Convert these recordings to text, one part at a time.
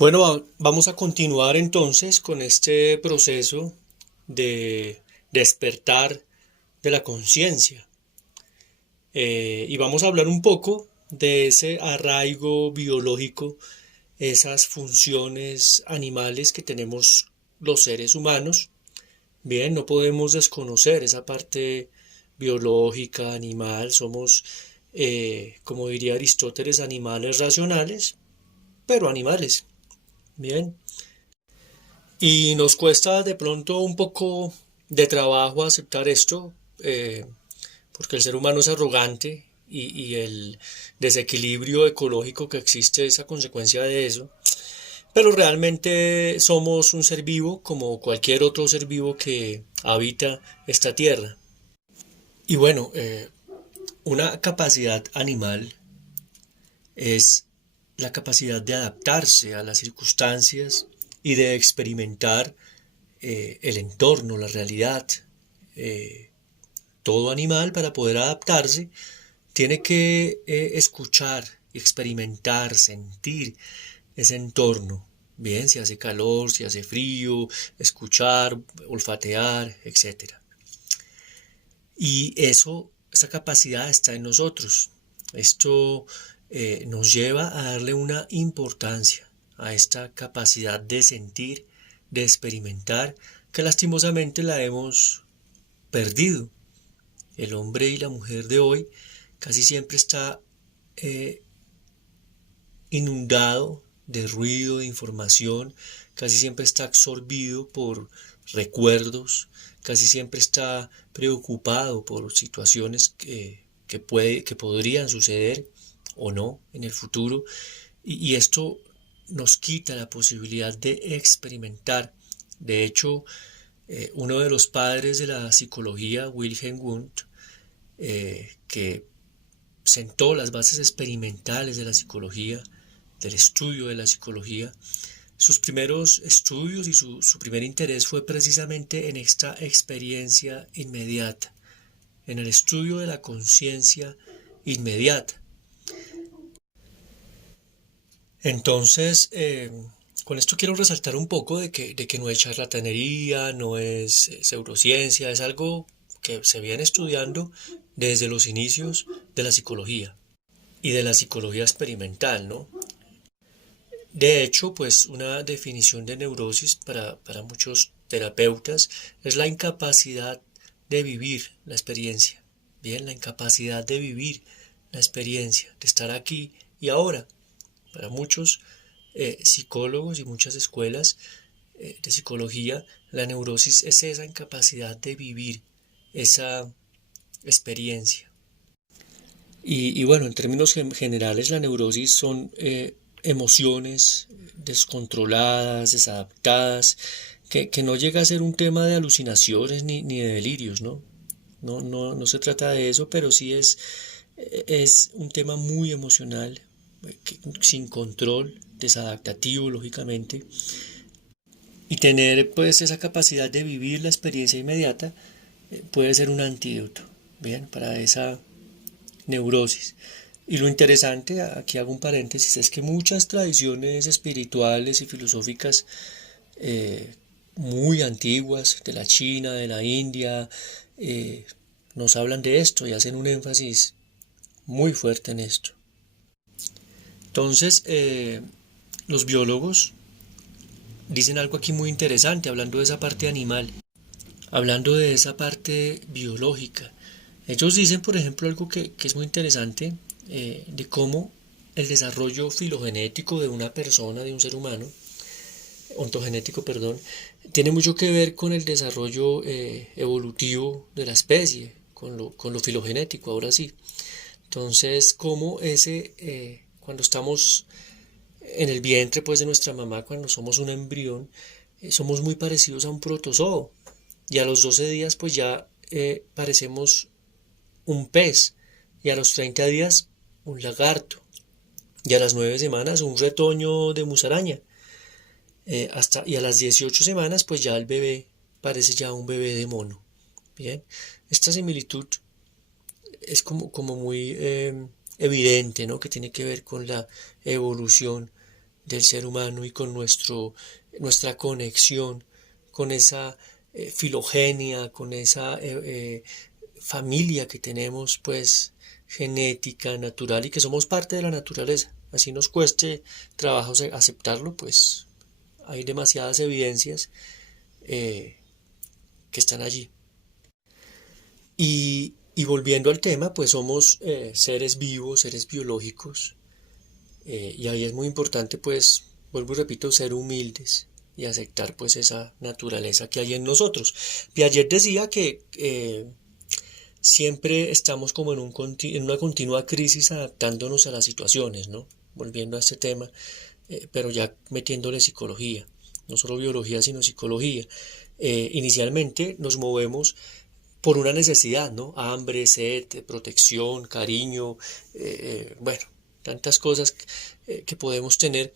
Bueno, vamos a continuar entonces con este proceso de despertar de la conciencia. Y vamos a hablar un poco de ese arraigo biológico, esas funciones animales que tenemos los seres humanos. Bien, no podemos desconocer esa parte biológica, animal. Somos, como diría Aristóteles, animales racionales, pero animales. Bien. Y nos cuesta de pronto un poco de trabajo aceptar esto, porque el ser humano es arrogante y el desequilibrio ecológico que existe es a consecuencia de eso. Pero realmente somos un ser vivo como cualquier otro ser vivo que habita esta tierra. Y bueno, una capacidad animal es la capacidad de adaptarse a las circunstancias y de experimentar el entorno, la realidad. Eh, Todo animal para poder adaptarse tiene que escuchar, experimentar, sentir ese entorno. Bien, si hace calor, si hace frío, escuchar, olfatear, etcétera. Y eso, esa capacidad está en nosotros. Esto nos lleva a darle una importancia a esta capacidad de sentir, de experimentar, que lastimosamente la hemos perdido. El hombre y la mujer de hoy casi siempre está eh, inundado de ruido, de información, casi siempre está absorbido por recuerdos, casi siempre está preocupado por situaciones que podrían suceder o no en el futuro, y esto nos quita la posibilidad de experimentar. De hecho, uno de los padres de la psicología, Wilhelm Wundt, que sentó las bases experimentales de la psicología, del estudio de la psicología. Sus primeros estudios y su primer interés fue precisamente en esta experiencia inmediata, en el estudio de la conciencia inmediata. Entonces, con esto quiero resaltar un poco de que no es charlatanería, no es pseudociencia, es algo que se viene estudiando desde los inicios de la psicología y de la psicología experimental, ¿no? De hecho, pues una definición de neurosis para muchos terapeutas es la incapacidad de vivir la experiencia. Bien, la incapacidad de vivir la experiencia, de estar aquí y ahora. Para muchos psicólogos y muchas escuelas de psicología, la neurosis es esa incapacidad de vivir esa experiencia. Y bueno, en términos generales, la neurosis son emociones descontroladas, desadaptadas, que no llega a ser un tema de alucinaciones ni de delirios, ¿no? No se trata de eso, pero sí es un tema muy emocional, sin control, desadaptativo, lógicamente, y tener pues esa capacidad de vivir la experiencia inmediata puede ser un antídoto, bien, para esa neurosis. Y lo interesante, aquí hago un paréntesis, es que muchas tradiciones espirituales y filosóficas eh, muy antiguas, de la China, de la India, eh, nos hablan de esto y hacen un énfasis muy fuerte en esto. Entonces, los biólogos dicen algo aquí muy interesante, hablando de esa parte animal, hablando de esa parte biológica. Ellos dicen, por ejemplo, algo que es muy interesante, de cómo el desarrollo filogenético de una persona, de un ser humano, ontogenético, perdón, tiene mucho que ver con el desarrollo evolutivo de la especie, con lo filogenético, ahora sí. Entonces, cómo cuando estamos en el vientre pues de nuestra mamá, cuando somos un embrión, somos muy parecidos a un protozoo, y a los 12 días pues ya parecemos un pez, y a los 30 días un lagarto, y a las 9 semanas un retoño de musaraña, y a las 18 semanas pues ya el bebé parece ya un bebé de mono. Bien, esta similitud es como muy evidente, ¿no? Que tiene que ver con la evolución del ser humano y con nuestra conexión con esa filogenia, con esa familia que tenemos, pues, genética, natural y que somos parte de la naturaleza. Así nos cueste trabajo aceptarlo, pues hay demasiadas evidencias que están allí. Y volviendo al tema, pues somos seres vivos, seres biológicos, y ahí es muy importante, pues, vuelvo y repito, ser humildes y aceptar pues esa naturaleza que hay en nosotros. Piaget decía que siempre estamos como en una continua crisis adaptándonos a las situaciones, ¿no? Volviendo a este tema, pero ya metiéndole psicología, no solo biología, sino psicología. Inicialmente nos movemos por una necesidad, ¿no? Hambre, sed, protección, cariño, bueno, tantas cosas que podemos tener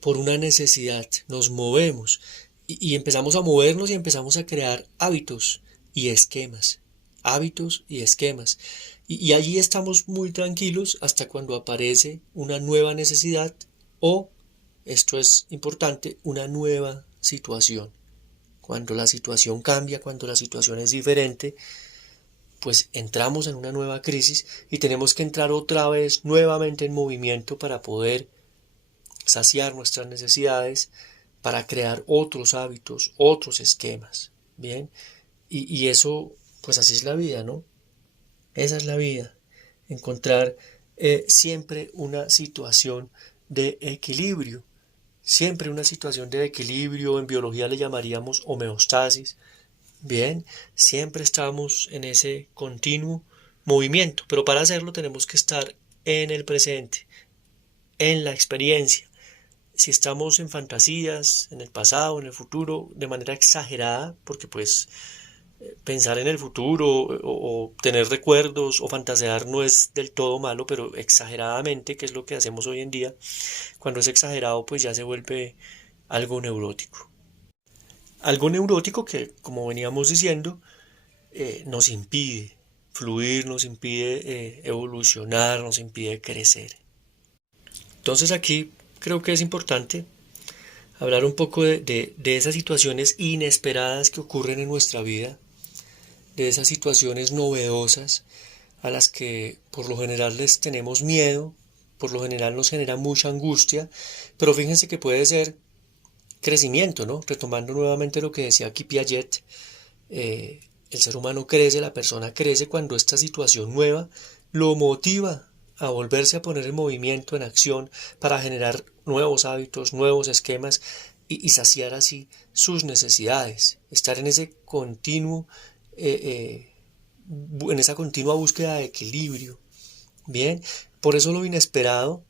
por una necesidad. Nos movemos y empezamos a movernos y empezamos a crear hábitos y esquemas. Hábitos y esquemas. Y allí estamos muy tranquilos hasta cuando aparece una nueva necesidad o, esto es importante, una nueva situación. Cuando la situación cambia, cuando la situación es diferente, pues entramos en una nueva crisis y tenemos que entrar otra vez nuevamente en movimiento para poder saciar nuestras necesidades, para crear otros hábitos, otros esquemas. Bien, y eso, pues así es la vida, ¿no? Esa es la vida. Encontrar siempre una situación de equilibrio. Siempre una situación de equilibrio, en biología le llamaríamos homeostasis. Bien, siempre estamos en ese continuo movimiento, pero para hacerlo tenemos que estar en el presente, en la experiencia. Si estamos en fantasías, en el pasado, en el futuro, de manera exagerada, porque pues pensar en el futuro o tener recuerdos o fantasear no es del todo malo, pero exageradamente, que es lo que hacemos hoy en día, cuando es exagerado pues ya se vuelve algo neurótico. Algo neurótico que, como veníamos diciendo, nos impide fluir, nos impide evolucionar, nos impide crecer. Entonces aquí creo que es importante hablar un poco de esas situaciones inesperadas que ocurren en nuestra vida, de esas situaciones novedosas a las que por lo general les tenemos miedo, por lo general nos genera mucha angustia, pero fíjense que puede ser crecimiento, ¿no? Retomando nuevamente lo que decía aquí Piaget, el ser humano crece, la persona crece cuando esta situación nueva lo motiva a volverse a poner en movimiento, en acción, para generar nuevos hábitos, nuevos esquemas y saciar así sus necesidades, estar en ese continuo, en esa continua búsqueda de equilibrio. Bien, por eso lo inesperado,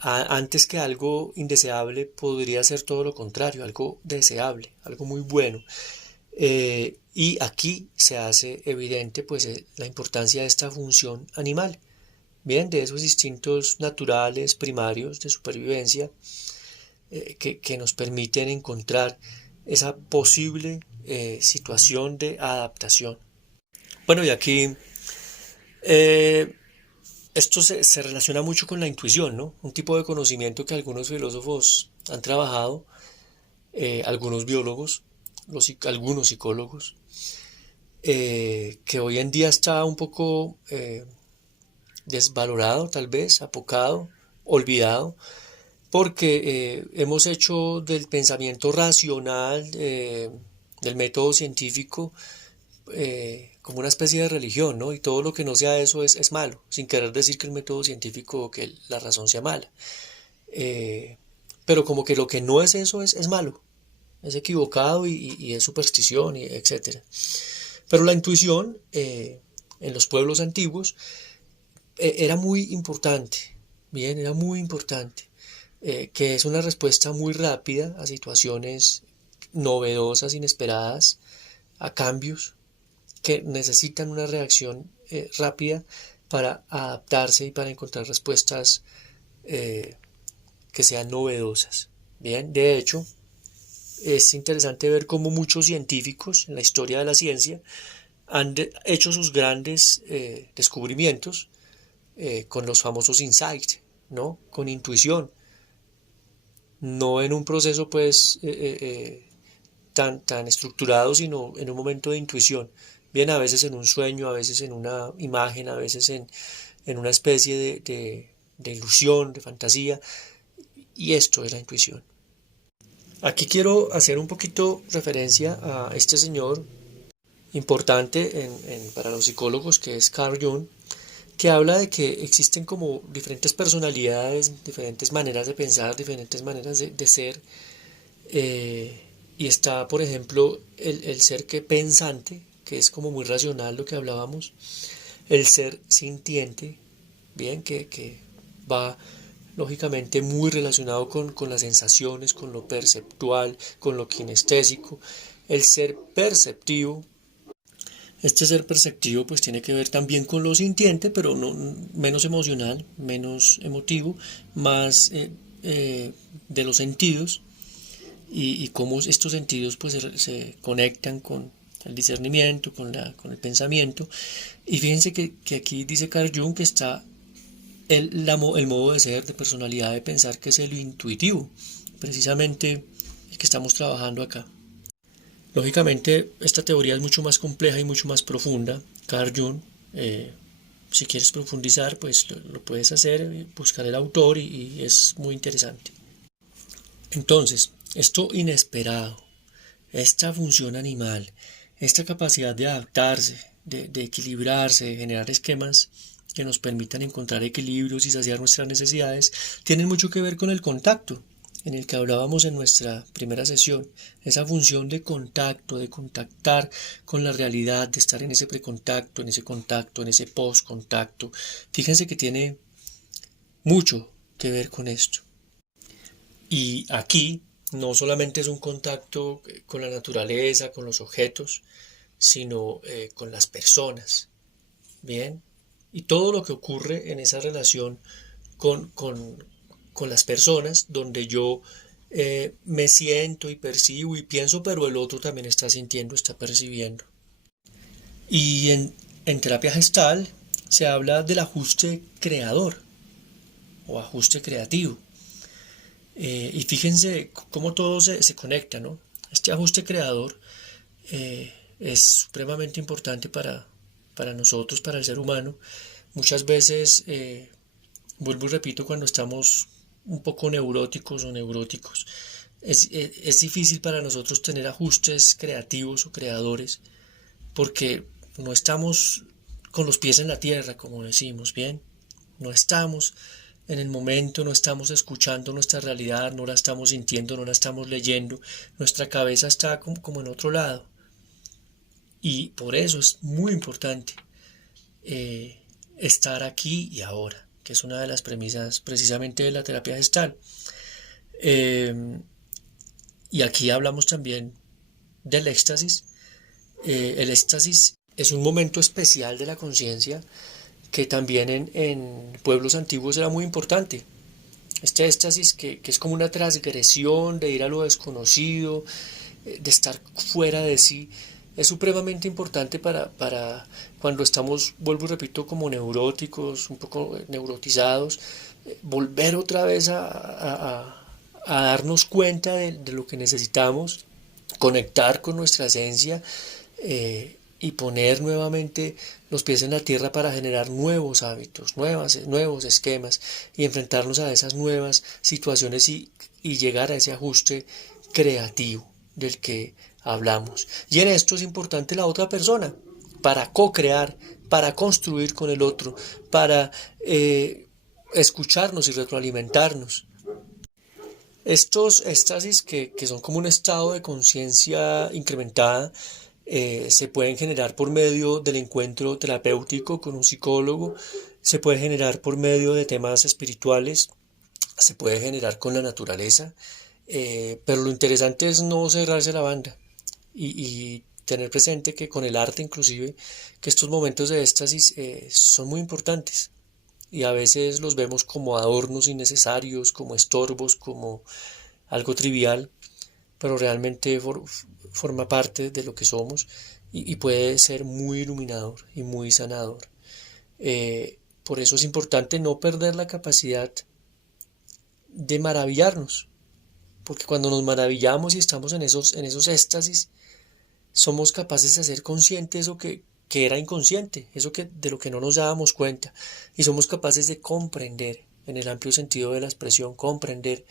antes que algo indeseable, podría ser todo lo contrario, algo deseable, algo muy bueno. Y aquí se hace evidente pues la importancia de esta función animal, bien, de esos instintos naturales, primarios de supervivencia, que nos permiten encontrar esa posible situación de adaptación. Bueno, y aquí esto se relaciona mucho con la intuición, ¿no? Un tipo de conocimiento que algunos filósofos han trabajado, algunos biólogos, algunos psicólogos, que hoy en día está un poco desvalorado, tal vez, apocado, olvidado, porque hemos hecho del pensamiento racional, del método científico, como una especie de religión, ¿no? Y todo lo que no sea eso es malo, sin querer decir que el método científico o que la razón sea mala. Eh, pero como que lo que no es eso es malo, es equivocado y es superstición, y etcétera. Pero la intuición en los pueblos antiguos era muy importante, bien, era muy importante, que es una respuesta muy rápida a situaciones novedosas, inesperadas, a cambios que necesitan una reacción rápida para adaptarse y para encontrar respuestas que sean novedosas. Bien, de hecho, es interesante ver cómo muchos científicos en la historia de la ciencia han hecho sus grandes descubrimientos con los famosos insights, ¿no? Con intuición. no en un proceso pues tan estructurado, sino en un momento de intuición. Bien, a veces en un sueño, a veces en una imagen, a veces en una especie de ilusión, de fantasía, y esto es la intuición. Aquí quiero hacer un poquito referencia a este señor importante para los psicólogos, que es Carl Jung, que habla de que existen como diferentes personalidades, diferentes maneras de pensar, diferentes maneras de ser, y está, por ejemplo, el ser que pensante, que es como muy racional lo que hablábamos, el ser sintiente, bien, que va lógicamente muy relacionado con las sensaciones, con lo perceptual, con lo kinestésico, el ser perceptivo. Este ser perceptivo pues tiene que ver también con lo sintiente, pero no, menos emocional, menos emotivo, más de los sentidos y cómo estos sentidos pues se conectan con el discernimiento, con el pensamiento. Y fíjense que aquí dice Carl Jung que está el modo de ser, de personalidad, de pensar, que es el intuitivo, precisamente el que estamos trabajando acá. Lógicamente, esta teoría es mucho más compleja y mucho más profunda. Carl Jung, si quieres profundizar, pues lo puedes hacer, buscar el autor y es muy interesante. Entonces, esto inesperado, esta función animal, esta capacidad de adaptarse, de equilibrarse, de generar esquemas que nos permitan encontrar equilibrios y saciar nuestras necesidades, tienen mucho que ver con el contacto, en el que hablábamos en nuestra primera sesión, esa función de contacto, de contactar con la realidad, de estar en ese precontacto, en ese postcontacto. Fíjense que tiene mucho que ver con esto. Y aquí no solamente es un contacto con la naturaleza, con los objetos, sino con las personas, ¿bien? Y todo lo que ocurre en esa relación con, con, con las personas, donde yo me siento y percibo y pienso, pero el otro también está sintiendo, está percibiendo. Y en terapia gestal se habla del ajuste creador o ajuste creativo. Y fíjense cómo todo se conecta, ¿no? Este ajuste creador es supremamente importante para nosotros, para el ser humano. Muchas veces, vuelvo y repito, cuando estamos un poco neuróticos o neuróticos, es difícil para nosotros tener ajustes creativos o creadores porque no estamos con los pies en la tierra, como decimos, ¿bien? No estamos en el momento, no estamos escuchando nuestra realidad, no la estamos sintiendo, no la estamos leyendo, nuestra cabeza está como en otro lado. Y por eso es muy importante estar aquí y ahora, que es una de las premisas precisamente de la terapia gestal. Y aquí hablamos también del éxtasis. El éxtasis es un momento especial de la conciencia que también en pueblos antiguos era muy importante. Este éxtasis que es como una transgresión de ir a lo desconocido, de estar fuera de sí, es supremamente importante para cuando estamos, vuelvo y repito, como neuróticos, un poco neurotizados, volver otra vez a darnos cuenta de lo que necesitamos, conectar con nuestra esencia y poner nuevamente los pies en la tierra para generar nuevos hábitos, nuevos esquemas y enfrentarnos a esas nuevas situaciones y llegar a ese ajuste creativo del que hablamos. Y en esto es importante la otra persona para co-crear, para construir con el otro, para escucharnos y retroalimentarnos. Estos éxtasis que son como un estado de conciencia incrementada se pueden generar por medio del encuentro terapéutico con un psicólogo, se puede generar por medio de temas espirituales, se puede generar con la naturaleza, pero lo interesante es no cerrarse la banda y tener presente que con el arte inclusive, que estos momentos de éxtasis son muy importantes y a veces los vemos como adornos innecesarios, como estorbos, como algo trivial, pero realmente forma parte de lo que somos y puede ser muy iluminador y muy sanador. Por eso es importante no perder la capacidad de maravillarnos, porque cuando nos maravillamos y estamos en esos éxtasis, somos capaces de hacer consciente eso que era inconsciente, eso de lo que no nos dábamos cuenta, y somos capaces de comprender, en el amplio sentido de la expresión, comprender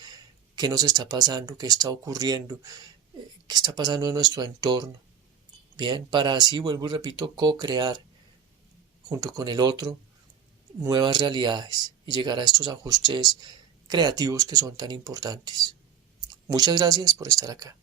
qué nos está pasando, qué está ocurriendo, qué está pasando en nuestro entorno. Bien, para así, vuelvo y repito, co-crear junto con el otro nuevas realidades y llegar a estos ajustes creativos que son tan importantes. Muchas gracias por estar acá.